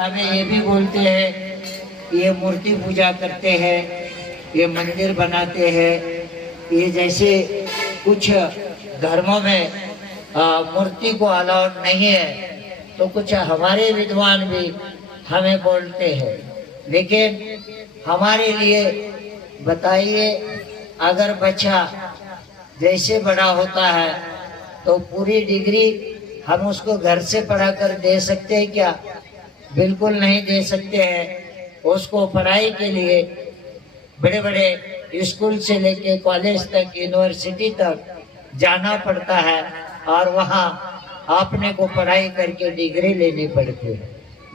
हमें ये भी बोलते हैं ये मूर्ति पूजा करते हैं, ये मंदिर बनाते हैं, ये जैसे कुछ धर्मों में मूर्ति को अलाउड नहीं है, तो कुछ हमारे विद्वान भी हमें बोलते हैं। लेकिन हमारे लिए बताइए, अगर बच्चा जैसे बड़ा होता है तो पूरी डिग्री हम उसको घर से पढ़ा कर दे सकते हैं क्या? बिल्कुल नहीं दे सकते हैं। उसको पढ़ाई के लिए बड़े बड़े स्कूल से लेके कॉलेज तक, यूनिवर्सिटी तक जाना पड़ता है और वहाँ आपने को पढ़ाई करके डिग्री लेनी पड़ती है।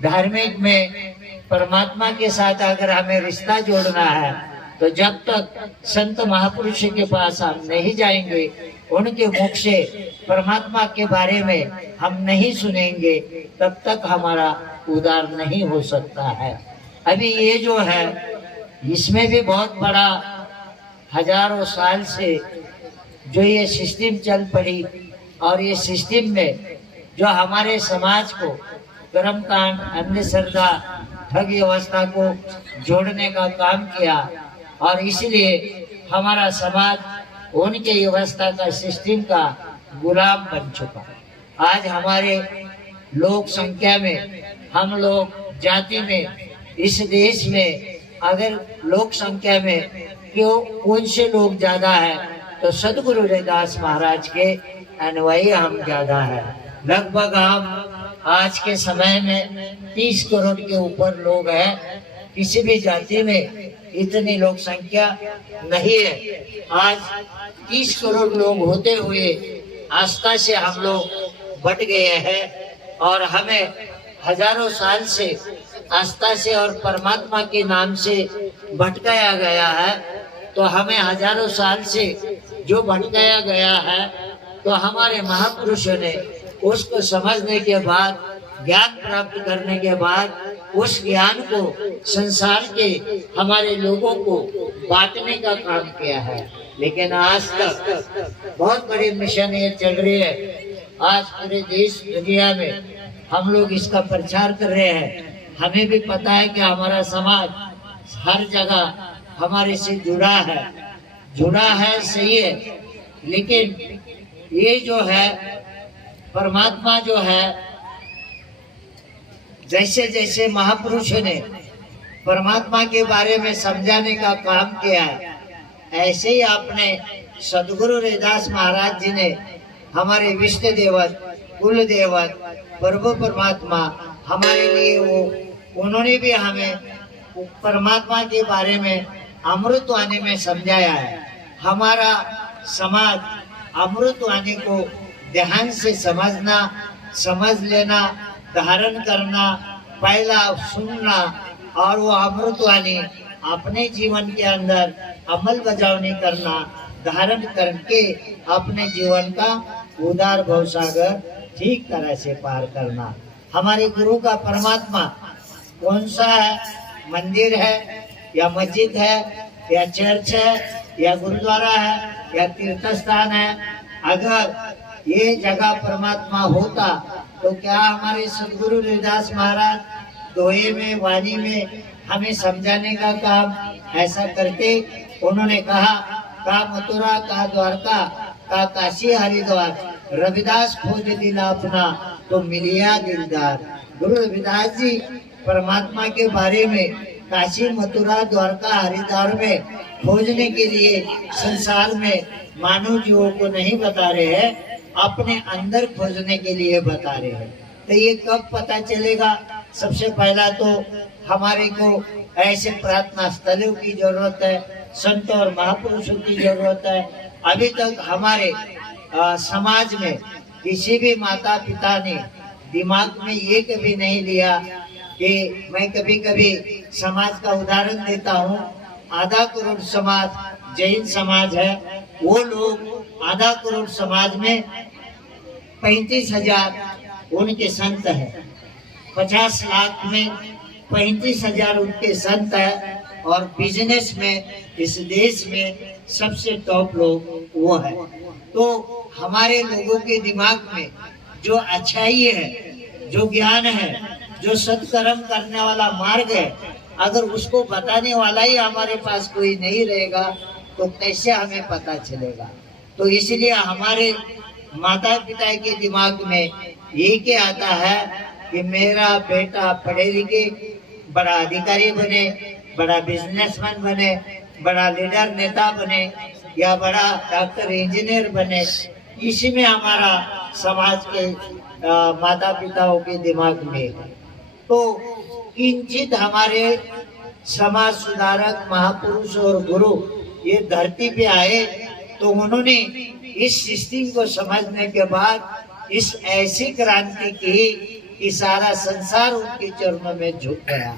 धार्मिक में परमात्मा के साथ अगर हमें रिश्ता जोड़ना है तो जब तक संत महापुरुष के पास हम नहीं जाएंगे, उनके मुख से परमात्मा के बारे में हम नहीं सुनेंगे, तब तक हमारा उद्धार नहीं हो सकता है। अभी ये जो है, इसमें भी बहुत बड़ा हजारों साल से जो ये सिस्टम चल पड़ी, और ये सिस्टम में जो हमारे समाज को कर्मकांड, अंधश्रद्धा, ठग व्यवस्था को जोड़ने का काम किया, और इसलिए हमारा समाज उनके व्यवस्था का, सिस्टम का गुलाम बन चुका। आज हमारे लोक संख्या में, हम लोग जाति में, इस देश में अगर लोक संख्या में क्यों कौन से लोग ज्यादा है, तो सदगुरु रविदास महाराज के अनुयायी हम ज्यादा है। लगभग हम आज के समय में 30 करोड़ के ऊपर लोग हैं। किसी भी जाति में इतनी लोक संख्या नहीं है। आज 30 करोड़ लोग होते हुए आस्था से हम लोग बट गए हैं, और हमें हजारों साल से आस्था से और परमात्मा के नाम से भटकाया गया है। तो हमें हजारों साल से जो भटकाया गया है, तो हमारे महापुरुषों ने उसको समझने के बाद, ज्ञान प्राप्त करने के बाद, उस ज्ञान को संसार के हमारे लोगों को बांटने का काम किया है। लेकिन आज तक बहुत बड़ी मिशन ये चल रही है। आज पूरे देश दुनिया में हम लोग इसका प्रचार कर रहे हैं। हमें भी पता है कि हमारा समाज हर जगह हमारे से जुड़ा है, सही है। लेकिन ये जो है परमात्मा जो है, जैसे जैसे महापुरुषों ने परमात्मा के बारे में समझाने का काम किया है, ऐसे ही आपने सदगुरु रविदास महाराज जी ने हमारे विष्णु देवत, कुल देवत, प्रभु परमात्मा हमारे लिए उन्होंने भी हमें परमात्मा के बारे में अमृतवाणी में समझाया है। हमारा समाज अमृतवाणी को ध्यान से समझना, समझ लेना, धारण करना, पहला सुनना, और वो अमृतवाणी अपने जीवन के अंदर अमल बजावनी करना, धारण करके अपने जीवन का उदार भवसागर ठीक तरह से पार करना। हमारे गुरु का परमात्मा कौन सा है? मंदिर है या मस्जिद है या चर्च है या गुरुद्वारा है या तीर्थ स्थान है? अगर ये जगह परमात्मा होता तो क्या हमारे सदगुरु रविदास महाराज दोहे में, वाणी में हमें समझाने का काम ऐसा करते? उन्होंने कहा, का मथुरा का द्वारका का काशी हरिद्वार, रविदास खोज दिला अपना तो मिलिया दिलदार। गुरु रविदास जी परमात्मा के बारे में काशी, मथुरा, द्वारका, हरिद्वार में खोजने के लिए संसार में मानव जीवों को नहीं बता रहे हैं, अपने अंदर खोजने के लिए बता रहे हैं। तो ये कब पता चलेगा? सबसे पहला तो हमारे को ऐसे प्रार्थना स्थलों की जरूरत है, संत और महापुरुषों की जरूरत है। अभी तक हमारे समाज में किसी भी माता पिता ने दिमाग में ये कभी नहीं लिया कि मैं कभी कभी समाज का उदाहरण देता हूँ। आधा करोड़ समाज जैन समाज है, वो लोग आधा करोड़ समाज में 35,000 उनके संत है, 50 लाख में 35,000 उनके संत है, और बिजनेस में इस देश में सबसे टॉप लोग वो है। तो हमारे लोगों के दिमाग में जो अच्छाई है, जो ज्ञान है, जो सत्कर्म करने वाला मार्ग है, अगर उसको बताने वाला ही हमारे पास कोई नहीं रहेगा तो कैसे हमें पता चलेगा। तो इसलिए हमारे माता पिता के दिमाग में ये क्या आता है कि मेरा बेटा पढ़े लिखे बड़ा अधिकारी बने, बड़ा बिजनेसमैन बने, बड़ा लीडर नेता बने या बड़ा डॉक्टर इंजीनियर बने। इसी में हमारा समाज के माता पिताओं के दिमाग में है। तो किंचित हमारे समाज सुधारक महापुरुष और गुरु ये धरती पे आए तो उन्होंने इस सिस्टम को समझने के बाद इस ऐसी क्रांति की कि सारा संसार उनके चरणों में झुक गया।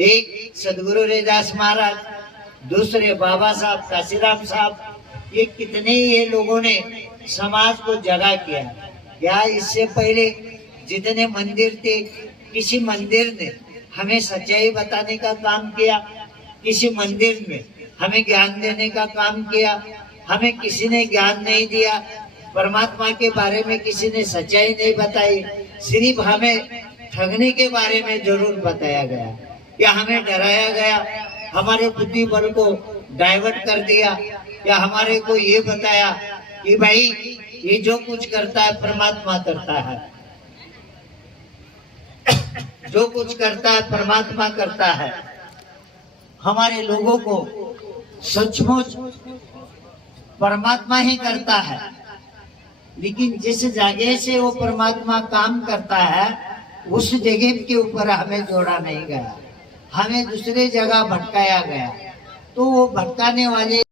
एक सदगुरु रैदास महाराज, दूसरे बाबा साहब काशीराम साहब, ये कितने ये लोगों ने समाज को जगा किया। या इससे पहले जितने मंदिर थे, किसी मंदिर ने हमें सच्चाई बताने का काम किया, किसी मंदिर में हमें ज्ञान देने का काम किया, हमें किसी ने ज्ञान नहीं दिया, परमात्मा के बारे में किसी ने सच्चाई नहीं बताई, सिर्फ हमें ठगने के बारे में जरूर बताया गया या हमें डराया गया, हमारे बुद्धि बल को डाइवर्ट कर दिया या हमारे को ये बताया कि भाई ये जो कुछ करता है परमात्मा करता है, जो कुछ करता है परमात्मा करता है। हमारे लोगों को सचमुच परमात्मा ही करता है, लेकिन जिस जगह से वो परमात्मा काम करता है उस जगह के ऊपर हमें जोड़ा नहीं गया, हमें दूसरे जगह भटकाया गया। तो वो भटकाने वाले